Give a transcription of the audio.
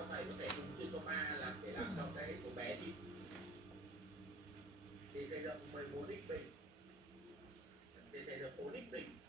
không phải có thể dùng chuyên số 3 là để làm cho cái của bé thì thầy được 14 x bình thì thầy được 4 x bình